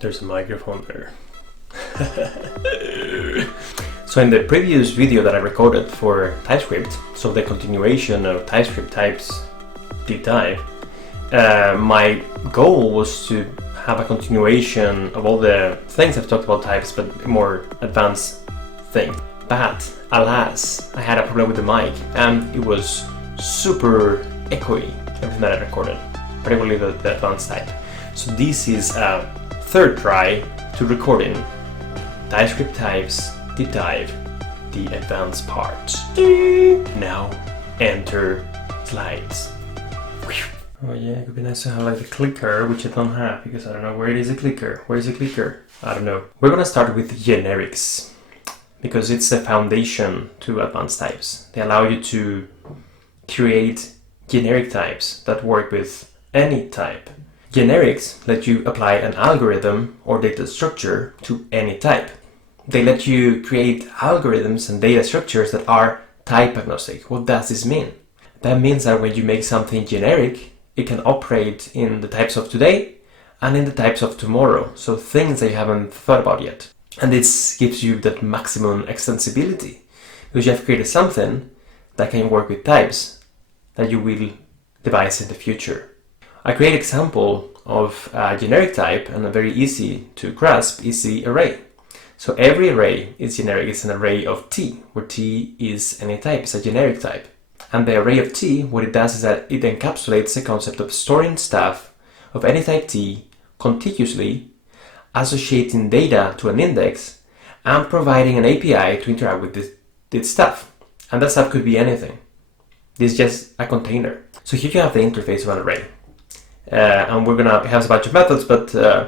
There's a microphone there. So in the previous video that I recorded for TypeScript, so the continuation of TypeScript Types Deep Dive, my goal was to have a continuation of all the things I've talked about types, but a more advanced thing. But alas, I had a problem with the mic and it was super echoey, everything that I recorded, particularly the advanced type. So this is a third try to recording TypeScript Types Deep Dive, the advanced part. Now enter slides. Oh yeah, it would be nice to have like the clicker, which I don't have because I don't know where it is a clicker. Where is the clicker? I don't know. We're gonna start with generics because it's the foundation to advanced types. They allow you to create generic types that work with any type. Generics let you apply an algorithm or data structure to any type. They let you create algorithms and data structures that are type agnostic. What does this mean? That means that when you make something generic, it can operate in the types of today and in the types of tomorrow. So things that you haven't thought about yet. And this gives you that maximum extensibility because you have created something that can work with types that you will devise in the future. I create an example of a generic type, and a very easy to grasp is the array. So every array is generic. It's an array of T, where T is any type. It's a generic type. And the array of T, what it does is that it encapsulates the concept of storing stuff of any type T contiguously, associating data to an index, and providing an API to interact with this stuff. And that stuff could be anything. This is just a container. So here you have the interface of an array. And we're gonna have a bunch of methods, but to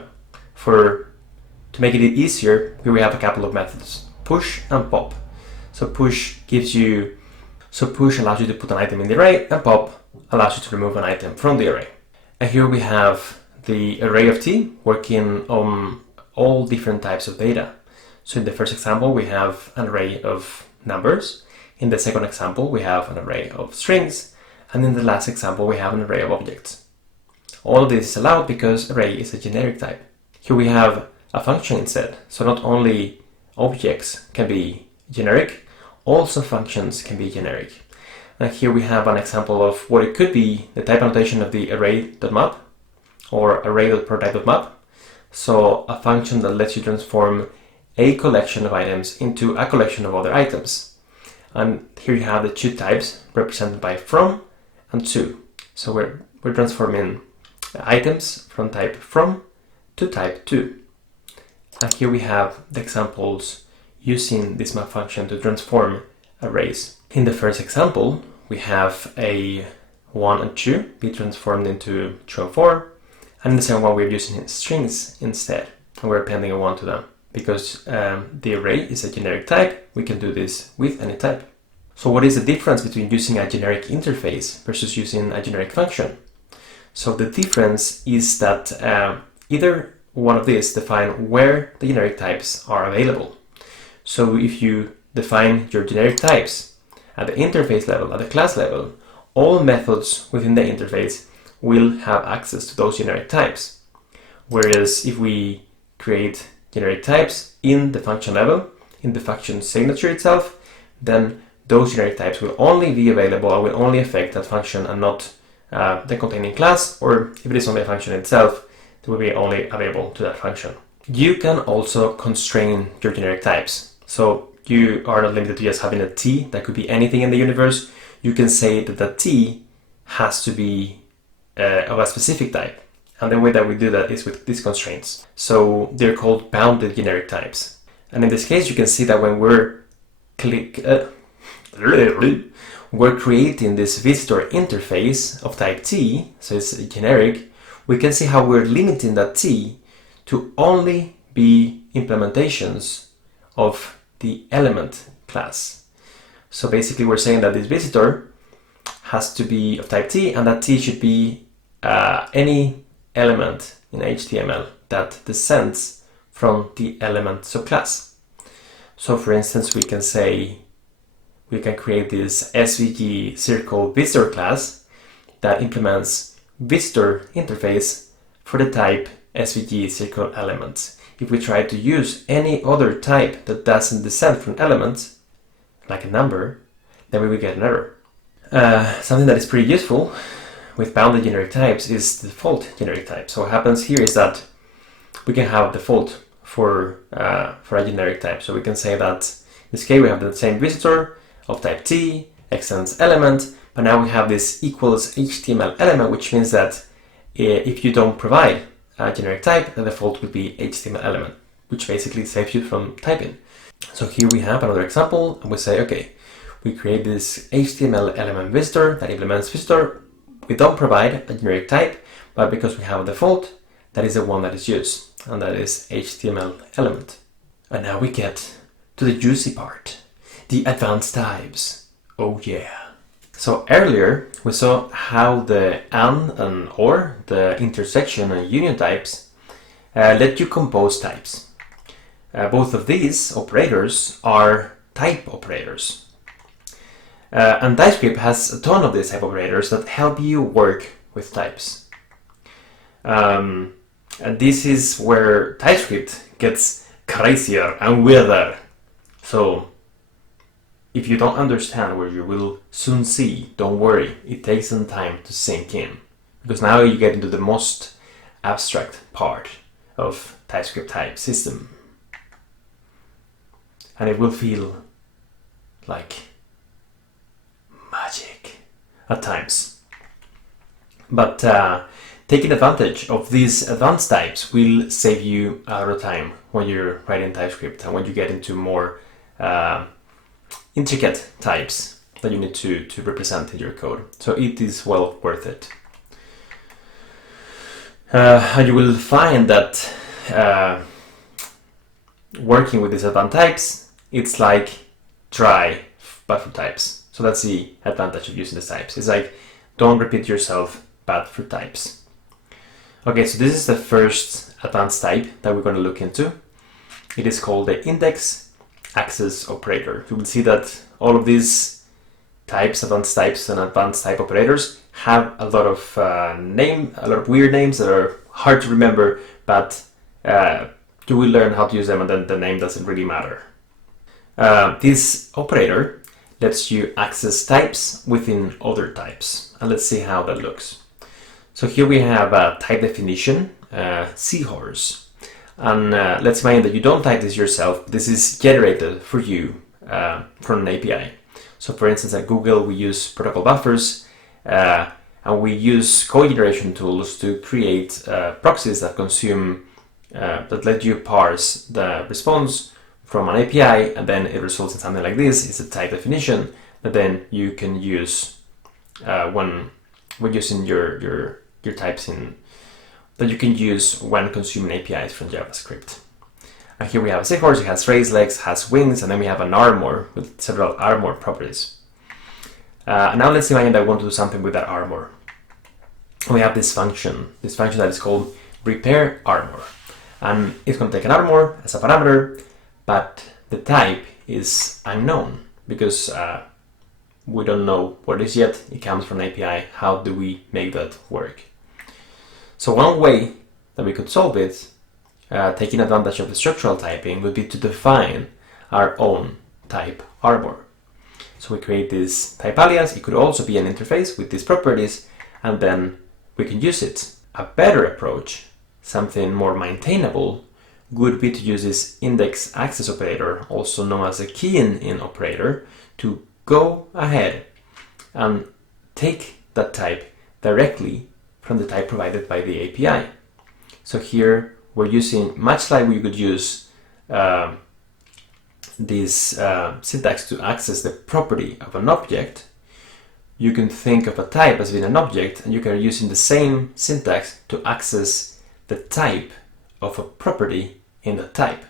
make it easier, here we have a couple of methods: push and pop. So push allows you to put an item in the array, and pop allows you to remove an item from the array. And here we have the array of T working on all different types of data. So in the first example, we have an array of numbers. In the second example, we have an array of strings. And in the last example, we have an array of objects. All of this is allowed because array is a generic type. Here we have a function instead. So not only objects can be generic, also functions can be generic. And here we have an example of what it could be, the type annotation of the array.map or array.prototype.map. So a function that lets you transform a collection of items into a collection of other items. And here you have the two types represented by from and to. So we're transforming items from type from to type to. And here we have the examples using this map function to transform arrays. In the first example, we have a 1 and 2 be transformed into 2 and 4. And in the second one, we're using strings instead. And we're appending a 1 to them. Because the array is a generic type, we can do this with any type. So what is the difference between using a generic interface versus using a generic function? So the difference is that either one of these define where the generic types are available. So if you define your generic types at the interface level, at the class level, all methods within the interface will have access to those generic types. Whereas if we create generic types in the function level, in the function signature itself, then those generic types will only be available and will only affect that function and not the containing class, or if it is only a function itself, it will be only available to that function. You can also constrain your generic types. So you are not limited to just having a T that could be anything in the universe. You can say that the T has to be of a specific type. And the way that we do that is with these constraints. So they're called bounded generic types. And in this case, you can see that when we're creating this visitor interface of type T, so it's generic, we can see how we're limiting that T to only be implementations of the element class. So basically we're saying that this visitor has to be of type T, and that T should be any element in HTML that descends from the element subclass. So for instance, we can say, we can create this SVG circle visitor class that implements visitor interface for the type SVG circle element. If we try to use any other type that doesn't descend from an element, like a number, then we will get an error. Something that is pretty useful with bounded generic types is the default generic type. So what happens here is that we can have default for a generic type. So we can say that in this case we have the same visitor of type T, extends element, but now we have this equals HTML element, which means that if you don't provide a generic type, the default would be HTML element, which basically saves you from typing. So here we have another example, and we say, okay, we create this HTML element visitor that implements visitor. We don't provide a generic type, but because we have a default, that is the one that is used, and that is HTML element. And now we get to the juicy part, the advanced types. Oh yeah. So earlier we saw how the and or, the intersection and union types let you compose types. Both of these operators are type operators. And TypeScript has a ton of these type operators that help you work with types. And this is where TypeScript gets crazier and weirder. So if you don't understand what you will soon see, don't worry, it takes some time to sink in. Because now you get into the most abstract part of TypeScript type system. And it will feel like magic at times. But taking advantage of these advanced types will save you a lot of time when you're writing TypeScript and when you get into more intricate types that you need to represent in your code. So it is well worth it. And you will find that working with these advanced types, it's like try but for types. So that's the advantage of using these types. It's like, don't repeat yourself, but for types. Okay, so this is the first advanced type that we're going to look into. It is called the index access operator. You will see that all of these types, advanced types and advanced type operators, have a lot of a lot of weird names that are hard to remember, but you will learn how to use them, and then the name doesn't really matter. This operator lets you access types within other types, and let's see how that looks. So here we have a type definition, seahorse, and let's imagine that you don't type this yourself. This is generated for you from an API. So for instance, at Google, we use protocol buffers, and we use code generation tools to create proxies that consume, that let you parse the response from an API, and then it results in something like this. It's a type definition that then you can use when using your types that you can use when consuming APIs from JavaScript. And here we have a seahorse. It has raised legs, has wings, and then we have an armor with several armor properties. Now let's imagine that I want to do something with that armor. We have this function that is called repair armor, and it's going to take an armor as a parameter, but the type is unknown because we don't know what it is yet. It comes from an API. How do we make that work? So one way that we could solve it, taking advantage of the structural typing, would be to define our own type armor. So we create this type alias. It could also be an interface with these properties, and then we can use it. A better approach, something more maintainable, would be to use this index access operator, also known as a keying-in operator, to go ahead and take that type directly from the type provided by the API. So here we're using, much like we could use this syntax to access the property of an object, you can think of a type as being an object, and you can use the same syntax to access the type of a property in the type.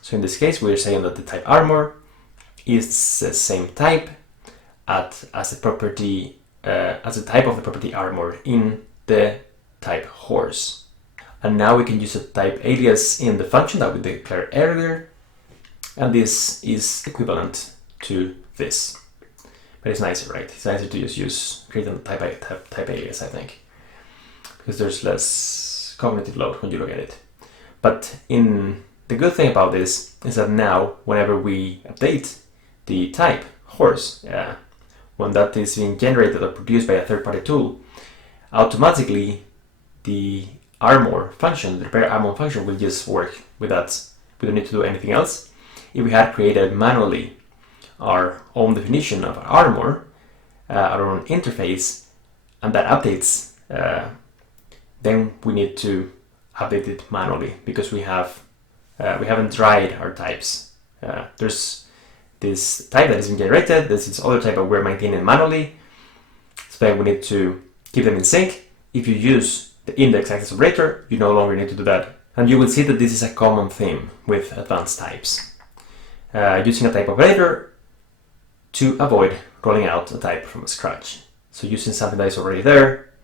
So in this case, we're saying that the type armor is the same type as the property as the type of the property armor in the type horse. And now we can use a type alias in the function that we declared earlier, and this is equivalent to this. But it's nicer, right? It's nicer to just create a type alias, I think, because there's less cognitive load when you look at it. But the good thing about this is that now, whenever we update the type horse, when that is being generated or produced by a third-party tool, automatically the armor function, the repair armor function, will just work with that. We don't need to do anything else. If we had created manually our own definition of armor, our own interface, and that updates, then we need to update it manually because we haven't tried our types. There's this type that is being generated, there's this other type that we're maintaining manually, so then we need to keep them in sync. If you use the index access operator, you no longer need to do that. And you will see that this is a common theme with advanced types. Using a type operator to avoid rolling out a type from scratch. So using something that is already there,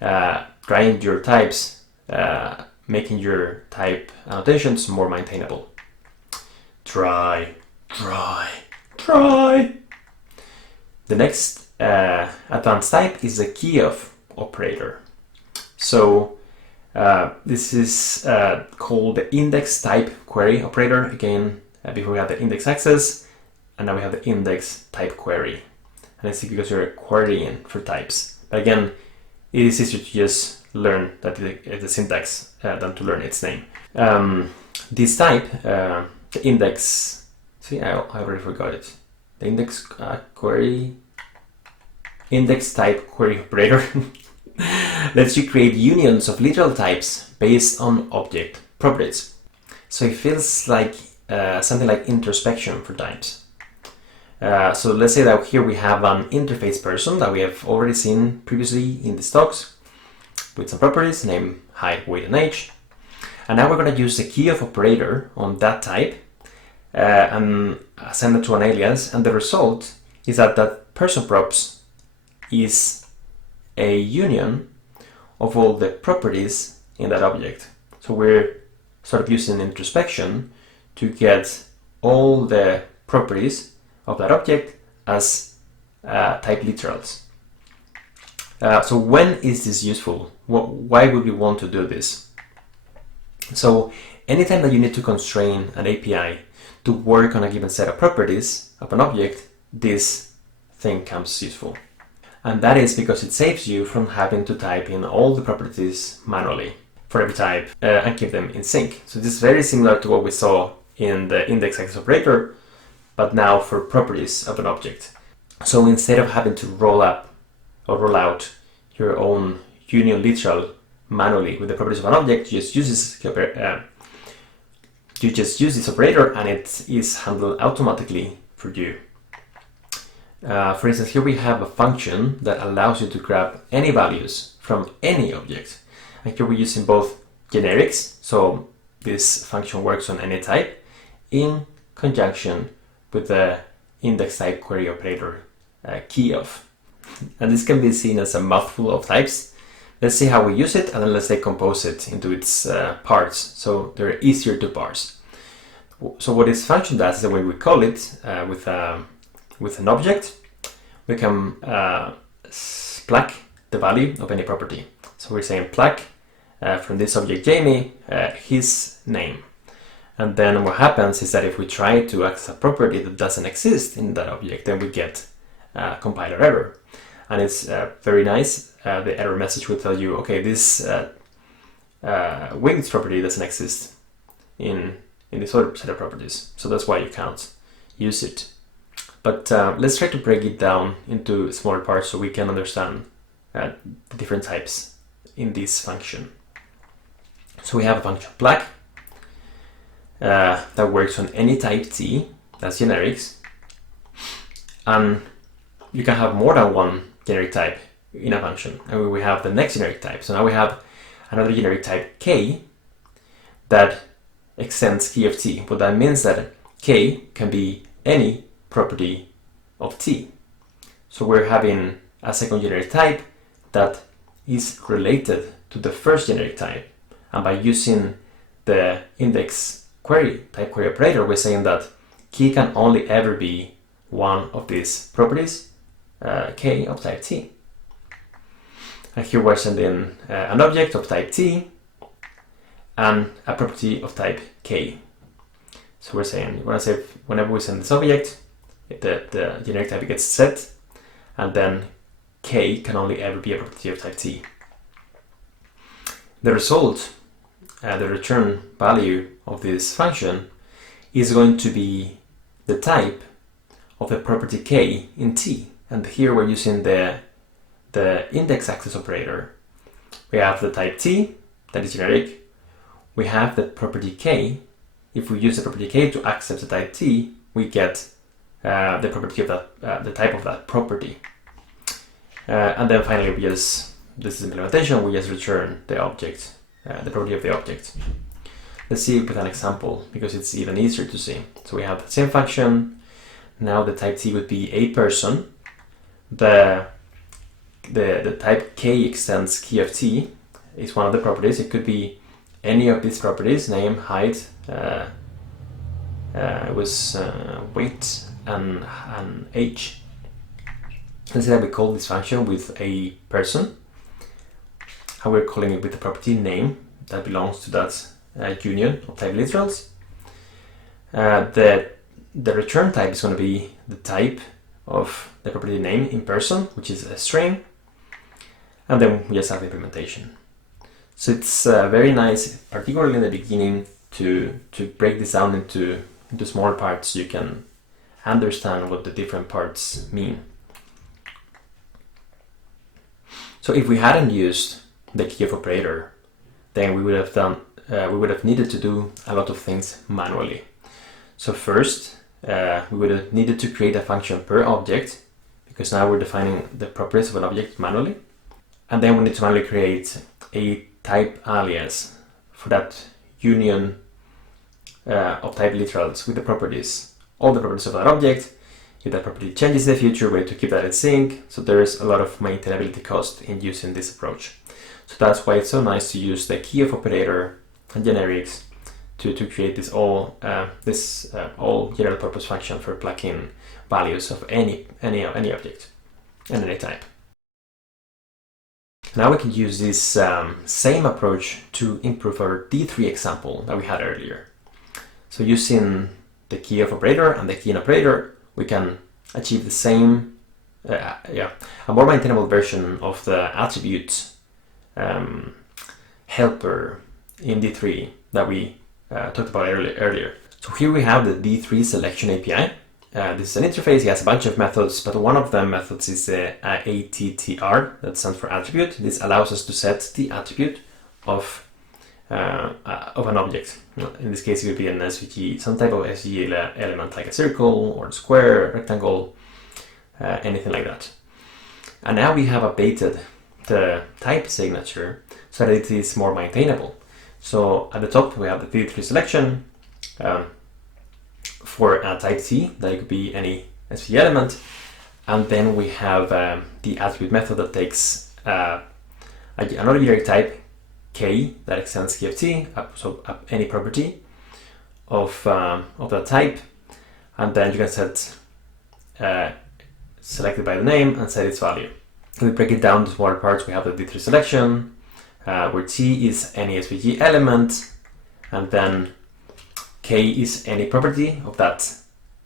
trying your types, making your type annotations more maintainable. Try. The next advanced type is the Keyof operator. So this is called the index type query operator. Again, before we have the index access, and now we have the index type query. And it's because you're querying for types. But again, it is easier to just learn that the syntax than to learn its name. This type, the index, I already forgot it. The index index type query operator lets you create unions of literal types based on object properties. So it feels like something like introspection for types. So let's say that here we have an interface person that we have already seen previously in the stocks with some properties, name, height, weight, and age. And now we're going to use the Keyof operator on that type and send it to an alias. And the result is that person props is a union of all the properties in that object. So we're sort of using introspection to get all the properties of that object as type literals. So when is this useful? Why would we want to do this? So anytime that you need to constrain an API to work on a given set of properties of an object, this thing comes useful. And that is because it saves you from having to type in all the properties manually for every type and keep them in sync. So this is very similar to what we saw in the index access operator, but now for properties of an object. So instead of having to roll up or roll out your own union literal manually with the properties of an object, you just use this operator and it is handled automatically for you. For instance, here we have a function that allows you to grab any values from any object. And here we're using both generics, so this function works on any type, in conjunction with the index type query operator, Keyof. And this can be seen as a mouthful of types. Let's see how we use it, and then let's decompose it into its parts, so they're easier to parse. So what this function does is the way we call it with an object, we can pluck the value of any property. So we're saying pluck from this object Jamie, his name. And then what happens is that if we try to access a property that doesn't exist in that object, then we get compiler error. And it's very nice. The error message will tell you, okay, this wings property doesn't exist in this other set of properties. So that's why you can't use it. But let's try to break it down into smaller parts so we can understand the different types in this function. So we have a function pluck that works on any type T, that's generics. And you can have more than one generic type in a function. And we have the next generic type. So now we have another generic type K that extends key of T. What that means that K can be any property of T. So we're having a second generic type that is related to the first generic type. And by using the index query, type query operator, we're saying that key can only ever be one of these properties, K of type T. And here we're sending an object of type T and a property of type k. So we're saying whenever we send this object, the generic type gets set, and then k can only ever be a property of type t. The result, the return value of this function, is going to be the type of the property k in t. And here we're using the index access operator. We have the type t, that is generic. We have the property k. If we use the property k to access the type t, we get the property of that, the type of that property. And then finally, this is implementation, we just return the object, the property of the object. Let's see with an example, because it's even easier to see. So we have the same function. Now the type t would be a person. The type k extends Keyof t is one of the properties. It could be any of these properties: name, height, it was weight, and age. Let's say that we call this function with a person, and we're calling it with the property name that belongs to that union of type literals. The return type is going to be the type of the property name in person, which is a string, and then we just have the implementation. So it's very nice, particularly in the beginning, to break this down into small parts so you can understand what the different parts mean. So if we hadn't used the Keyof operator, then we would have needed to do a lot of things manually. So first, we would have needed to create a function per object, because now we're defining the properties of an object manually. And then we need to manually create a type alias for that union of type literals with the properties, all the properties of that object. If that property changes in the future, we need to keep that in sync. So there's a lot of maintainability cost in using this approach. So that's why it's so nice to use the Keyof operator and generics to create this all general purpose function for plugging values of any object and any type. Now we can use this same approach to improve our D3 example that we had earlier. So using the Keyof operator and the Keyof operator, we can achieve the same, a more maintainable version of the attribute helper in D3 that we talked about earlier. So here we have the D3 selection API. This is an interface. It has a bunch of methods, but one of the methods is the attr, that stands for attribute. This allows us to set the attribute of an object. In this case, it would be an SVG, some type of SVG element, like a circle or a square, rectangle, anything like that. And now we have updated the type signature so that it is more maintainable. So at the top, we have the D3 selection for a type T, that could be any SVG element. And then we have the attribute method that takes another generic type, K, that extends Keyof t, so any property of that type, and then you can set select it by the name and set its value. If we break it down to smaller parts, we have the D3 selection, where T is any SVG element, and then K is any property of that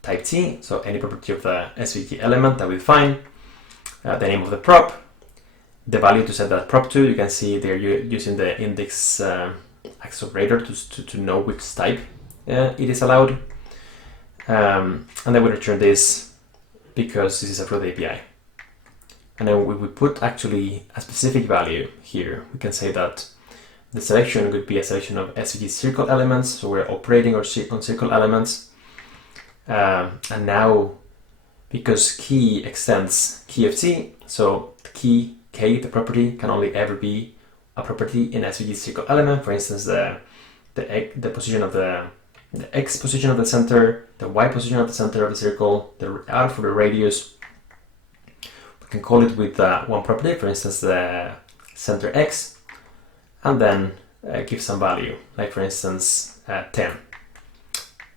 type T, so any property of the SVG element that we define, the name of the prop, the value to set that prop to. You can see they're using the index access operator to know which type it is allowed. And then we return this because this is a fruit API. And then we would put actually a specific value here. We can say that the selection could be a selection of SVG circle elements, so we're operating on circle elements. And now, because key extends Keyof t, so key K, the property, can only ever be a property in SVG circle element. For instance, the position of the X position of the center, the Y position of the center of the circle, the R for the radius. We can call it with one property, for instance, the center X, and then give some value, like for instance 10,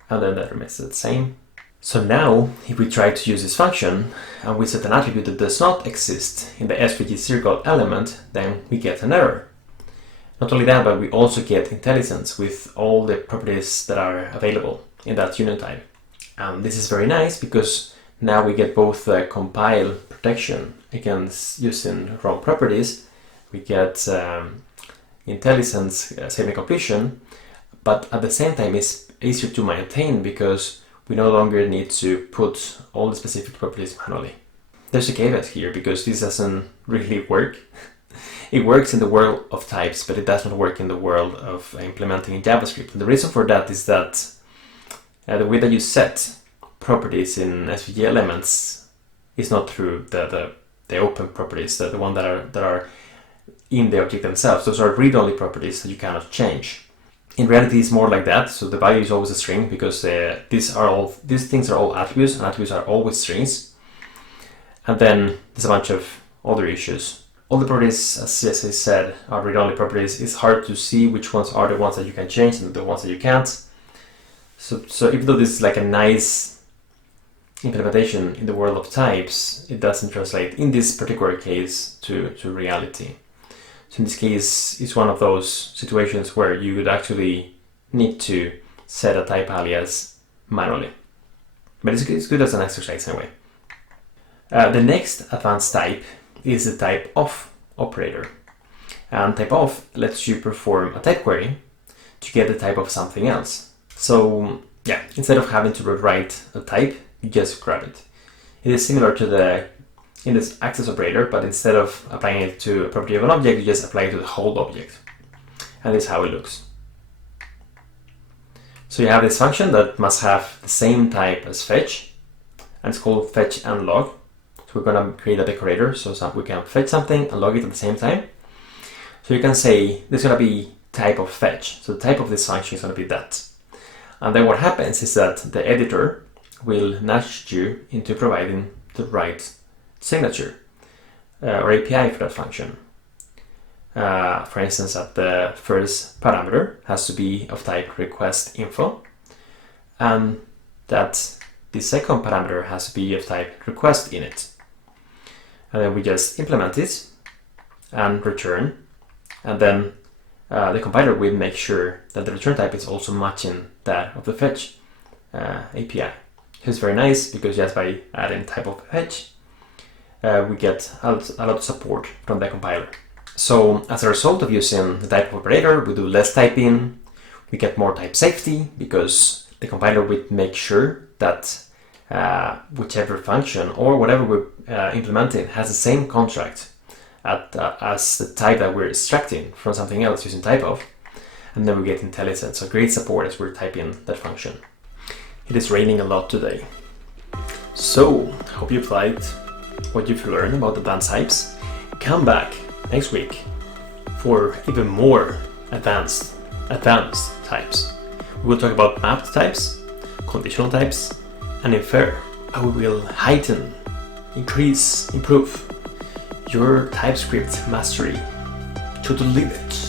and then that remains the same. So now, if we try to use this function and we set an attribute that does not exist in the SVG circle element, then we get an error. Not only that, but we also get IntelliSense with all the properties that are available in that union type. And this is very nice because now we get both the compile protection against using wrong properties. We get IntelliSense semi-completion, but at the same time it's easier to maintain because we no longer need to put all the specific properties manually. There's a caveat here because this doesn't really work. It works in the world of types, but it does not work in the world of implementing in JavaScript. And the reason for that is that the way that you set properties in SVG elements is not through the open properties, the one that are in the object themselves. Those are read-only properties that you cannot change. In reality, it's more like that. So the value is always a string because these things are all attributes, and attributes are always strings. And then there's a bunch of other issues. All the properties, as I said, are read-only properties. It's hard to see which ones are the ones that you can change and the ones that you can't. So even though this is like a nice implementation in the world of types, it doesn't translate in this particular case to reality. So in this case, it's one of those situations where you would actually need to set a type alias manually. But it's good as an exercise anyway. The next advanced type is the Typeof operator. And Typeof lets you perform a type query to get the type of something else. So yeah, instead of having to rewrite a type, you just grab it. It is similar to the index access operator, but instead of applying it to a property of an object, you just apply it to the whole object. And this is how it looks. So you have this function that must have the same type as fetch, and it's called fetch and log. So we're going to create a decorator so we can fetch something and log it at the same time. So you can say this is going to be type of fetch. So the type of this function is going to be that. And then what happens is that the editor will nudge you into providing the right signature or API for that function. For instance, that the first parameter has to be of type request info, and that the second parameter has to be of type request init. And then we just implement it and return, and then the compiler will make sure that the return type is also matching that of the fetch API. It's very nice because just by adding type of fetch, we get a lot of support from the compiler. So as a result of using the Typeof operator, we do less typing, we get more type safety because the compiler will make sure that whichever function or whatever we're implementing has the same contract as the type that we're extracting from something else using Typeof, and then we get IntelliSense. So great support as we're typing that function. It is raining a lot today. So hope you've liked what you've learned about advanced types. Come back next week for even more advanced types. We will talk about mapped types, conditional types, and infer. I will heighten, increase, improve your TypeScript mastery to the limit.